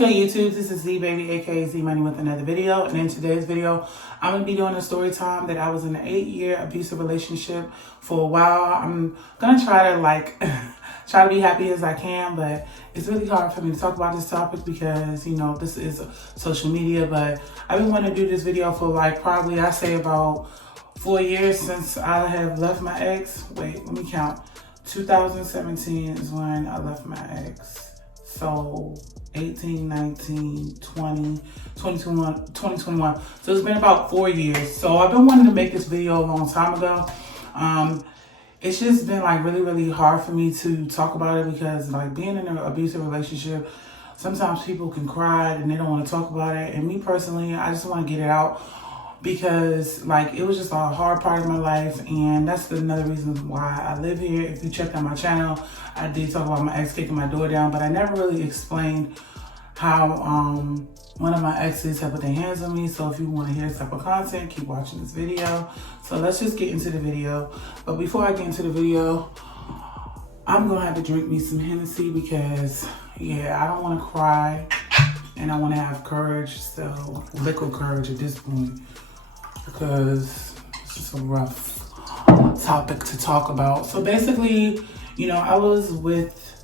What's good, YouTube? This is Z Baby, aka Z Money, with another video. And in today's video, I'm gonna be doing a story time that I was in an 8-year abusive relationship for a while. I'm gonna try to be happy as I can, but it's really hard for me to talk about this topic because, you know, this is social media. But I've been wanting to do this video for probably, I say, about 4 years since I have left my ex. Wait, let me count. 2017 is when I left my ex. So 18, 19, 20, 2021. So it's been about 4 years. So I've been wanting to make this video a long time ago. It's just been really hard for me to talk about it because being in an abusive relationship, sometimes people can cry and they don't want to talk about it. And me personally, I just want to get it out because it was just a hard part of my life, and that's another reason why I live here. If you checked out my channel, I did talk about my ex kicking my door down, but I never really explained how one of my exes had put their hands on me. So if you want to hear this type of content, keep watching this video. So let's just get into the video. But before I get into the video, I'm gonna have to drink me some Hennessy because I don't want to cry and I want to have courage. So liquid courage at this point, because it's just a rough topic to talk about. So basically, I was with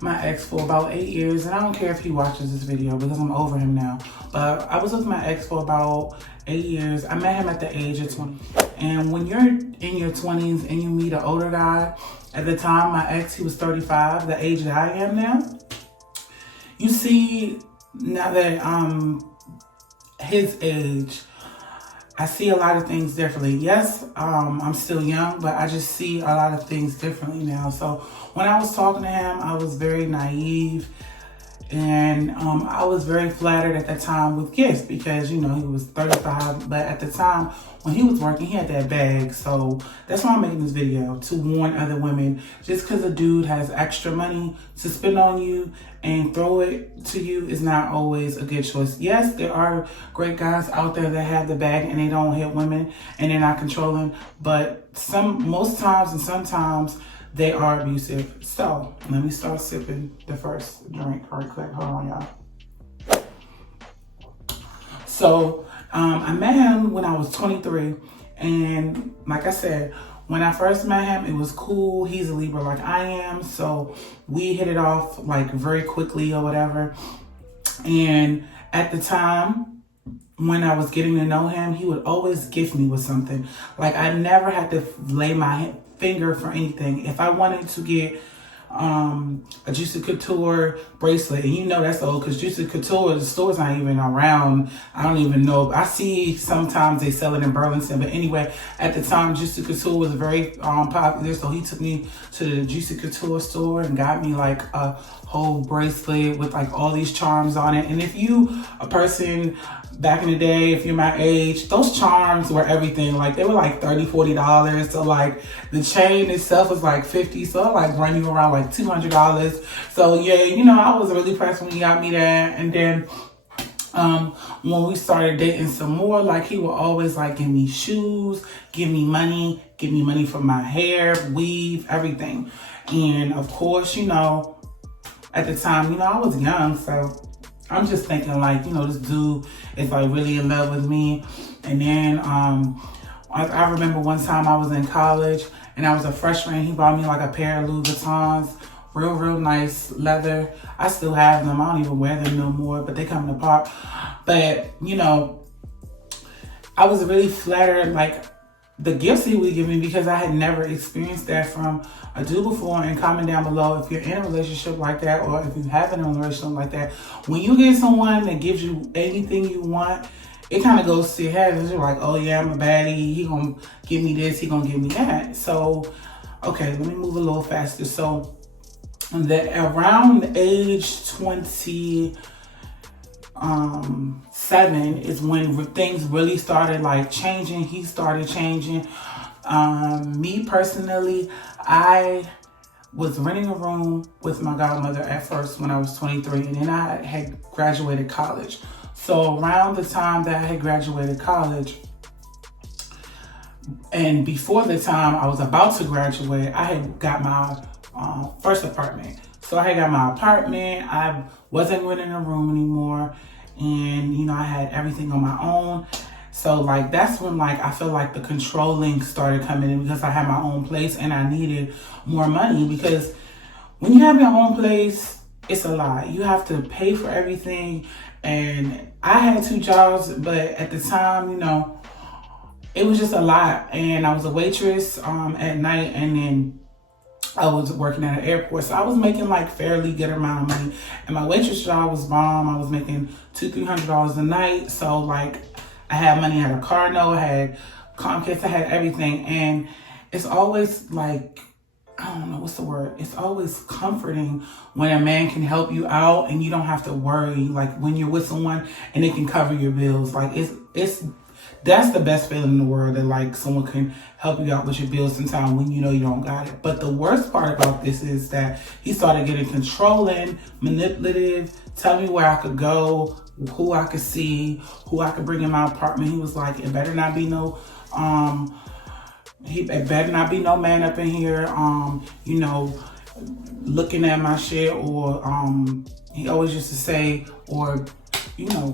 my ex for about 8 years, and I don't care if he watches this video because I'm over him now. But I was with my ex for about 8 years. I met him at the age of 20. And when you're in your 20s and you meet an older guy, at the time my ex, he was 35, the age that I am now, you see now that his age, I see a lot of things differently. Yes, I'm still young, but I just see a lot of things differently now. So when I was talking to him, I was very naive, and I was very flattered at that time with gifts because, he was 35, but at the time when he was working, he had that bag. So that's why I'm making this video, to warn other women. Just because a dude has extra money to spend on you and throw it to you is not always a good choice. Yes, there are great guys out there that have the bag and they don't hit women and they're not controlling, but most times and sometimes they are abusive. So let me start sipping the first drink right quick. Hold on, y'all. So I met him when I was 23, and like I said, when I first met him, it was cool. He's a Libra like I am, so we hit it off very quickly or whatever. And at the time, when I was getting to know him, he would always gift me with something. I never had to lay my finger for anything. If I wanted to get a Juicy Couture bracelet, and that's old because Juicy Couture, the store's not even around. I don't even know. I see sometimes they sell it in Burlington, but anyway, at the time Juicy Couture was very popular, so he took me to the Juicy Couture store and got me a whole bracelet with all these charms on it. And if you a person back in the day, if you're my age, those charms were everything. They were $30-$40. So the chain itself was $50. So it run you around $200. So yeah, I was really impressed when he got me that. And then when we started dating some more, he would always give me shoes, give me money for my hair, weave, everything. And of course, at the time, I was young, so I'm just thinking this dude is really in love with me. And then I remember one time I was in college and I was a freshman. He bought me a pair of Louis Vuittons, real nice leather. I still have them. I don't even wear them no more, but they coming apart. But I was really flattered the gifts he would give me because I had never experienced that from a dude before. And comment down below if you're in a relationship like that, or if you haven't in a relationship like that. When you get someone that gives you anything you want, it kind of goes to your head. You're like, oh yeah, I'm a baddie. He gonna give me this, he gonna give me that. So, okay, let me move a little faster. So, around age 27 is when things really started changing. He started changing. Me personally, I was renting a room with my godmother at first when I was 23, and then I had graduated college. So around the time that I had graduated college, and before the time I was about to graduate, I had got my first apartment. So I had got my apartment. I wasn't renting a room anymore. And, you know, I had everything on my own. So, like, that's when, like, I feel like the controlling started coming in because I had my own place and I needed more money. Because when you have your own place, it's a lot. You have to pay for everything. And I had 2 jobs, but at the time, you know, it was just a lot. And I was a waitress at night, and then I was working at an airport. So I was making like fairly good amount of money. And my waitress job was bomb. I was making $200-300 a night. So like I had money, I had a car note, I had Comcast, I had everything. And it's always like, I don't know, what's the word? It's always comforting when a man can help you out and you don't have to worry, like when you're with someone and they can cover your bills. Like that's the best feeling in the world, that like someone can help you out with your bills sometimes when you know you don't got it. But the worst part about this is that he started getting controlling, manipulative, tell me where I could go, who I could see, who I could bring in my apartment. He was like, it better not be no it better not be no man up in here, you know, looking at my shit, or he always used to say, or, you know,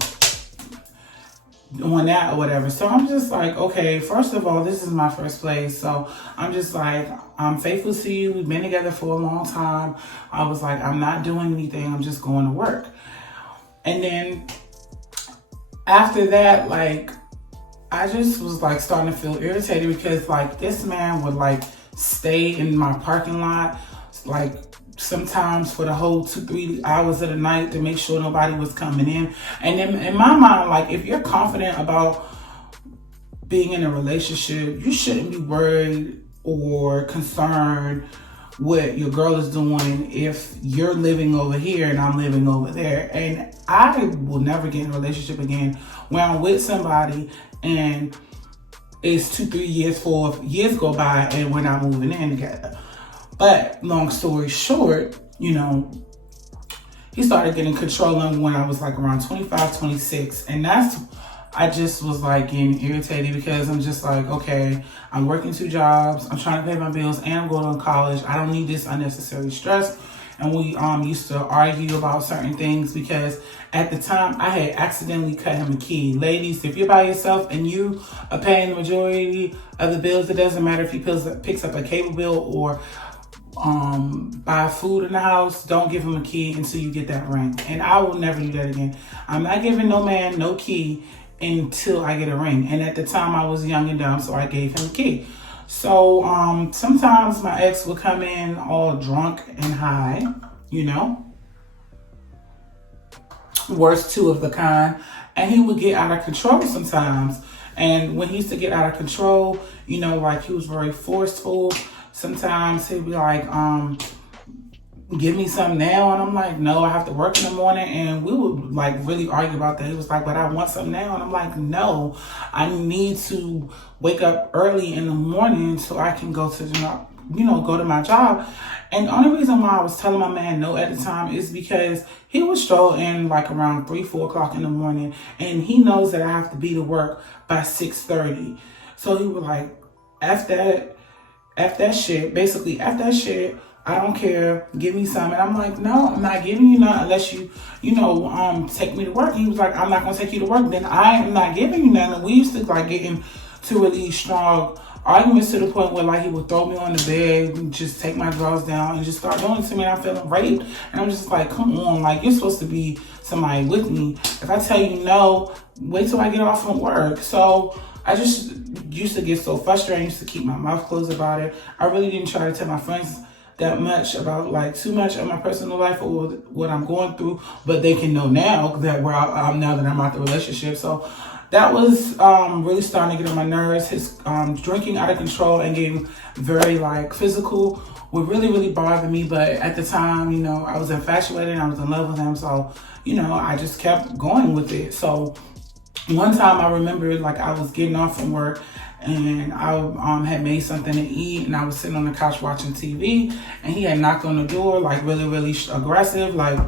doing that or whatever. So I'm just like, okay, first of all, this is my first place. So I'm just like, I'm faithful to you. We've been together for a long time. I was like, I'm not doing anything. I'm just going to work. And then after that, like, I just was like starting to feel irritated because like this man would like stay in my parking lot, like sometimes for the whole 2-3 hours of the night to make sure nobody was coming in. And then in my mind, like if you're confident about being in a relationship, you shouldn't be worried or concerned what your girl is doing if you're living over here and I'm living over there. And I will never get in a relationship again where I'm with somebody and it's 2-3 years, 4 years go by and we're not moving in together. But long story short, you know, he started getting controlling when I was like around 25, 26. And I just was like getting irritated because I'm just like, okay, I'm working 2 jobs. I'm trying to pay my bills and I'm going to college. I don't need this unnecessary stress. And we used to argue about certain things because at the time I had accidentally cut him a key. Ladies, if you're by yourself and you are paying the majority of the bills, it doesn't matter if he picks up a cable bill or buy food in the house, don't give him a key until you get that ring. And I will never do that again. I'm not giving no man no key until I get a ring. And at the time I was young and dumb, so I gave him a key. So sometimes my ex would come in all drunk and high, you know, worst 2 of the kind, and he would get out of control sometimes. And when he used to get out of control, you know, like he was very forceful. Sometimes he'd be like, give me something now. And I'm like, no, I have to work in the morning. And we would like really argue about that. He was like, but I want something now. And I'm like, no, I need to wake up early in the morning so I can go to the, you know, go to my job. And the only reason why I was telling my man no at the time is because he would stroll in like around 3-4 o'clock in the morning. And he knows that I have to be to work by 6:30. So he was like, F that shit, basically, F that shit, I don't care, give me some. And I'm like, no, I'm not giving you nothing unless you take me to work. He was like, I'm not gonna take you to work, then I am not giving you nothing. And we used to like get into really strong arguments to the point where like he would throw me on the bed and just take my drawers down and just start doing it to me, and I'm feeling raped. And I'm just like, come on, like you're supposed to be somebody with me. If I tell you no, wait till I get off from work. So I just used to get so frustrated. I used to keep my mouth closed about it. I really didn't try to tell my friends that much about like too much of my personal life or what I'm going through, but they can know now that now that I'm out the relationship. So that was really starting to get on my nerves. His drinking out of control and getting very like physical would really bother me. But at the time, you know, I was infatuated and I was in love with him. So, you know, I just kept going with it. So one time I remember like I was getting off from work and I had made something to eat and I was sitting on the couch watching TV and he had knocked on the door like really aggressive, like,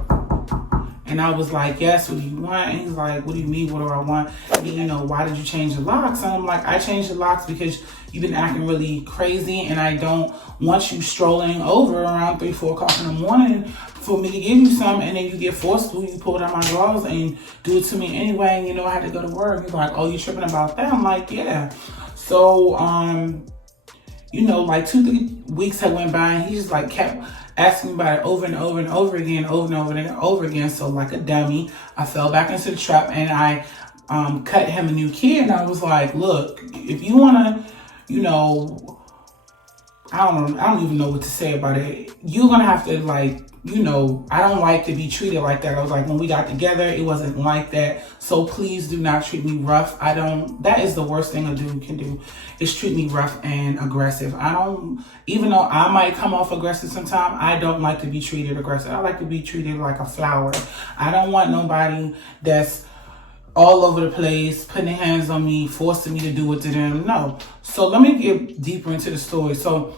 And I was like, yes, what do you want? And he's like, what do you mean, what do I want? And, you know, why did you change the locks? And I'm like, I changed the locks because you've been acting really crazy, and I don't want you strolling over around 3, 4 o'clock in the morning for me to give you some, and then you get forceful, you pull down my drawers and do it to me anyway, and you know I had to go to work. He's like, oh, you tripping about that? I'm like, yeah. So, you know, like 2-3 weeks had went by, and he just like kept asking me about it over and over and over again, over and over and over again. So like a dummy, I fell back into the trap, and I cut him a new key. And I was like, look, if you want to, you know, I don't even know what to say about it. You're going to have to, like, you know, I don't like to be treated like that. I was like, when we got together, it wasn't like that. So please do not treat me rough. That is the worst thing a dude can do, is treat me rough and aggressive. Even though I might come off aggressive sometimes, I don't like to be treated aggressive. I like to be treated like a flower. I don't want nobody that's all over the place, putting their hands on me, forcing me to do it to them. No. So let me get deeper into the story. So,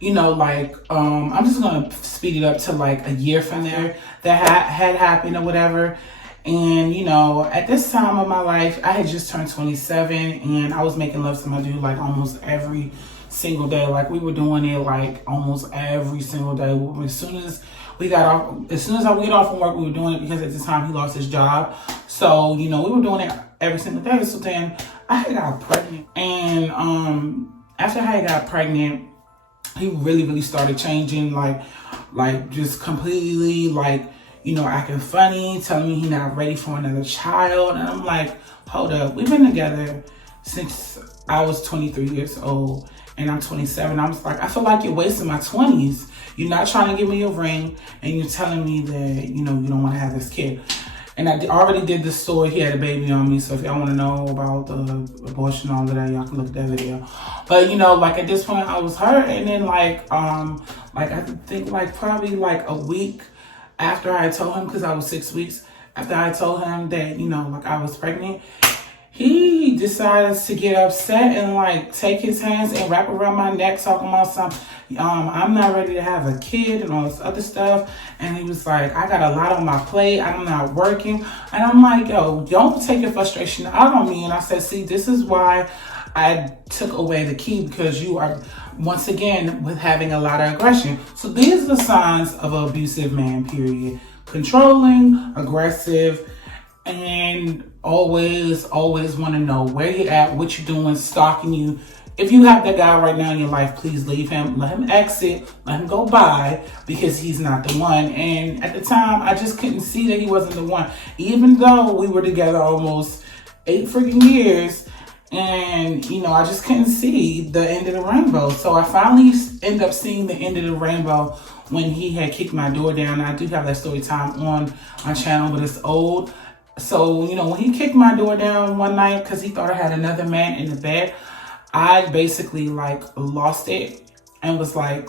you know, like, I'm just going to speed it up to like a year from there that had happened or whatever. And, you know, at this time of my life, I had just turned 27, and I was making love to my dude like almost every single day. Like, we were doing it like almost every single day. As soon as I would get off from work, we were doing it, because at the time he lost his job. So, you know, we were doing it every single day. So then I got pregnant. And after I got pregnant, he really, really started changing, like just completely, like, you know, acting funny, telling me he's not ready for another child. And I'm like, hold up, we've been together since I was 23 years old, and I'm 27. I was like, I feel like you're wasting my 20s. You're not trying to give me a ring, and you're telling me that, you know, you don't want to have this kid. And I already did this story. He had a baby on me. So if y'all want to know about the abortion and all of that, y'all can look at that video. But, you know, like at this point I was hurt. And then like I think like probably like a week after I told him, because I was 6 weeks, after I told him that, you know, like I was pregnant, he decides to get upset and like take his hands and wrap around my neck, talking about something. I'm not ready to have a kid and all this other stuff. And he was like, I got a lot on my plate. I'm not working. And I'm like, yo, don't take your frustration out on me. And I said, see, this is why I took away the key, because you are, once again, with having a lot of aggression. So these are the signs of an abusive man, period. Controlling, aggressive, and always want to know where you're at, what you're doing, stalking you. If you have that guy right now in your life, please leave him. Let him exit. Let him go by, because he's not the one. And at the time, I just couldn't see that he wasn't the one. Even though we were together almost 8 freaking years. And, you know, I just couldn't see the end of the rainbow. So I finally ended up seeing the end of the rainbow when he had kicked my door down. I do have that story time on my channel, but it's old. So, you know, when he kicked my door down one night because he thought I had another man in the bed, I basically like lost it and was like,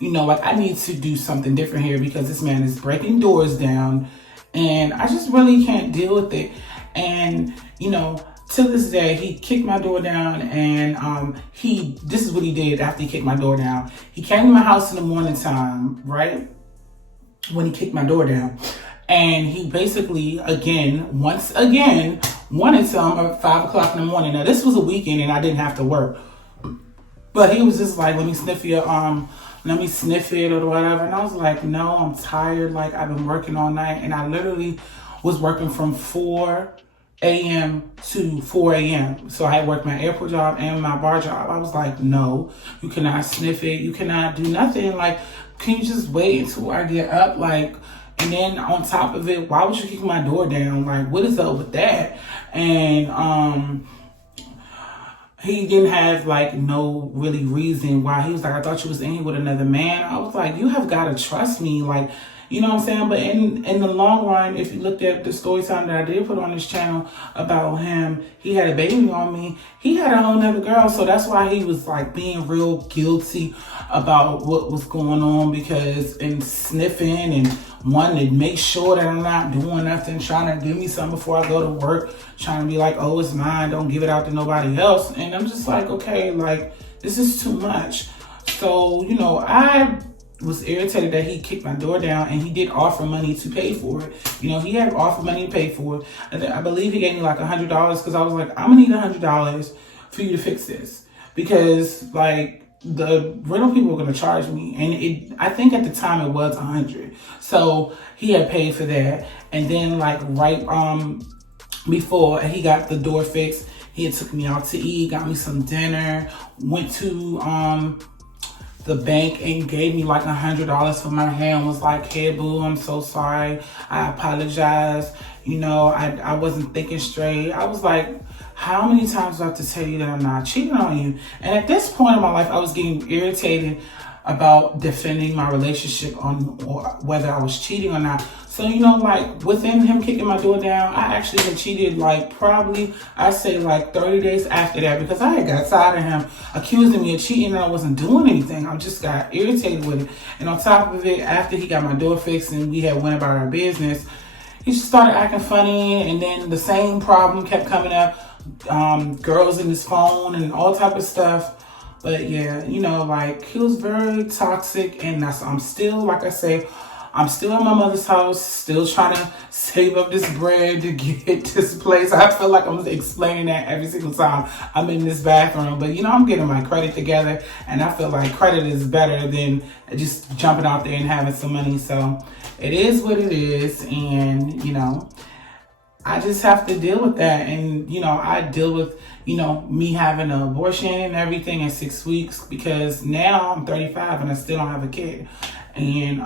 you know, like I need to do something different here, because this man is breaking doors down and I just really can't deal with it. And, you know, to this day, he kicked my door down, and this is what he did after he kicked my door down. He came to my house in the morning time, right? When he kicked my door down. And he basically, once again, wanted some at 5 o'clock in the morning. Now, this was a weekend and I didn't have to work. But he was just like, let me sniff it or whatever. And I was like, no, I'm tired. Like, I've been working all night. And I literally was working from 4 a.m. to 4 a.m. So I had worked my airport job and my bar job. I was like, no, you cannot sniff it. You cannot do nothing. Like, can you just wait until I get up? Like, and then on top of it, why would you kick my door down? Like, what is up with that? And he didn't have like no really reason why. He was like, I thought you was in here with another man. I was like, you have got to trust me. Like, you know what I'm saying? But in the long run, if you looked at the story time that I did put on this channel about him, he had a baby on me. He had a whole nother girl. So that's why he was like being real guilty about what was going on, and sniffing and wanting to make sure that I'm not doing nothing, trying to give me something before I go to work, trying to be like, oh, it's mine, don't give it out to nobody else. And I'm just like, okay, like, this is too much. So, you know, I was irritated that he kicked my door down, and he did offer money to pay for it. You know, he had offered money to pay for it. I believe he gave me like $100 because I was like, I'm gonna need $100 for you to fix this, because like the rental people were gonna charge me, and I think at the time it was $100. So he had paid for that, and then like right before he got the door fixed, he had took me out to eat, got me some dinner, went to the bank and gave me like $100 for my hair and was like, hey boo, I'm so sorry, I apologize, you know, I wasn't thinking straight. I was like, how many times do I have to tell you that I'm not cheating on you? And at this point in my life, I was getting irritated about defending my relationship on whether I was cheating or not. So, you know, like within him kicking my door down, I actually had cheated like probably, I say like 30 days after that, because I had got tired of him accusing me of cheating and I wasn't doing anything. I just got irritated with it. And on top of it, after he got my door fixed and we had went about our business, he just started acting funny, and then the same problem kept coming up. Girls in his phone and all type of stuff. But yeah, you know, like he was very toxic, and I'm still, like I say, I'm still in my mother's house, still trying to save up this bread to get this place. I feel like I'm explaining that every single time I'm in this bathroom, but you know, I'm getting my credit together, and I feel like credit is better than just jumping out there and having some money. So it is what it is, and you know, I just have to deal with that. And, you know, I deal with, you know, me having an abortion and everything in 6 weeks, because now I'm 35 and I still don't have a kid. And,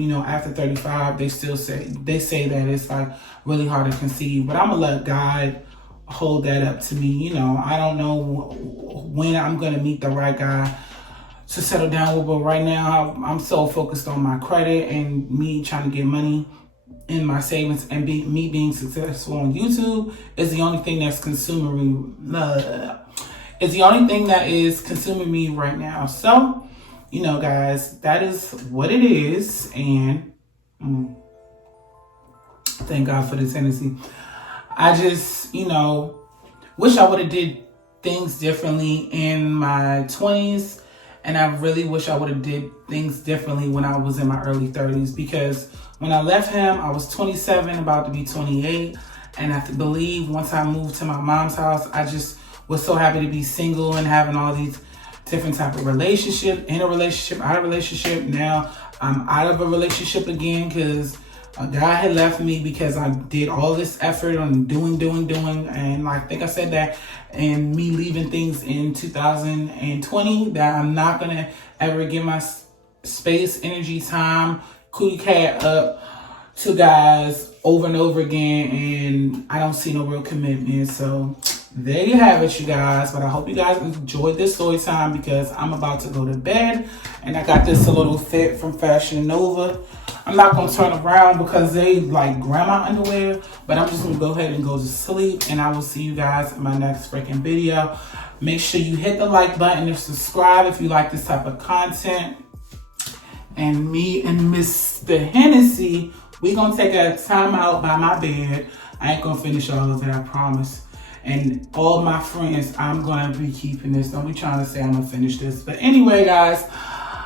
you know, after 35, they say that it's like really hard to conceive, but I'm gonna let God hold that up to me. You know, I don't know when I'm gonna meet the right guy to settle down with, but right now I'm so focused on my credit and me trying to get money in my savings, and me being successful on YouTube is the only thing that's consuming me right now. So, you know, guys, that is what it is, and thank God for this Hennessy. I just, you know, wish I would have did things differently in my 20s, and I really wish I would have did things differently when I was in my early 30s, because when I left him, I was 27, about to be 28. And I believe once I moved to my mom's house, I just was so happy to be single and having all these different type of relationship, in a relationship, out of a relationship. Now I'm out of a relationship again because a guy had left me because I did all this effort on doing. And I think I said that, and me leaving things in 2020, that I'm not going to ever give my space, energy, time, cootie cat up to guys over and over again, and I don't see no real commitment. So there you have it, you guys. But I hope you guys enjoyed this story time, because I'm about to go to bed, and I got this a little fit from Fashion Nova. I'm not gonna turn around because they like grandma underwear, but I'm just gonna go ahead and go to sleep, and I will see you guys in my next freaking video. Make sure you hit the like button and subscribe if you like this type of content. And me and Mr. Hennessy, we gonna take a time out by my bed. I ain't gonna finish all of it, I promise. And all my friends, I'm gonna be keeping this. Don't be trying to say I'm gonna finish this. But anyway, guys,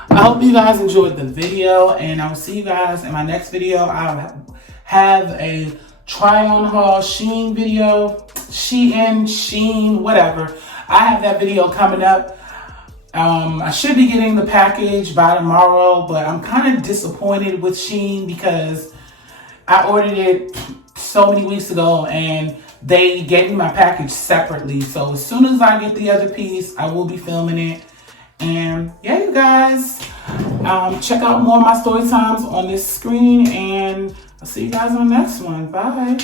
I hope you guys enjoyed the video, and I will see you guys in my next video. I'll have a try-on haul Shein video, Shein, whatever. I have that video coming up. I should be getting the package by tomorrow, but I'm kind of disappointed with Shein because I ordered it so many weeks ago and they gave me my package separately. So as soon as I get the other piece, I will be filming it. And yeah, you guys, check out more of my story times on this screen, and I'll see you guys on the next one. Bye.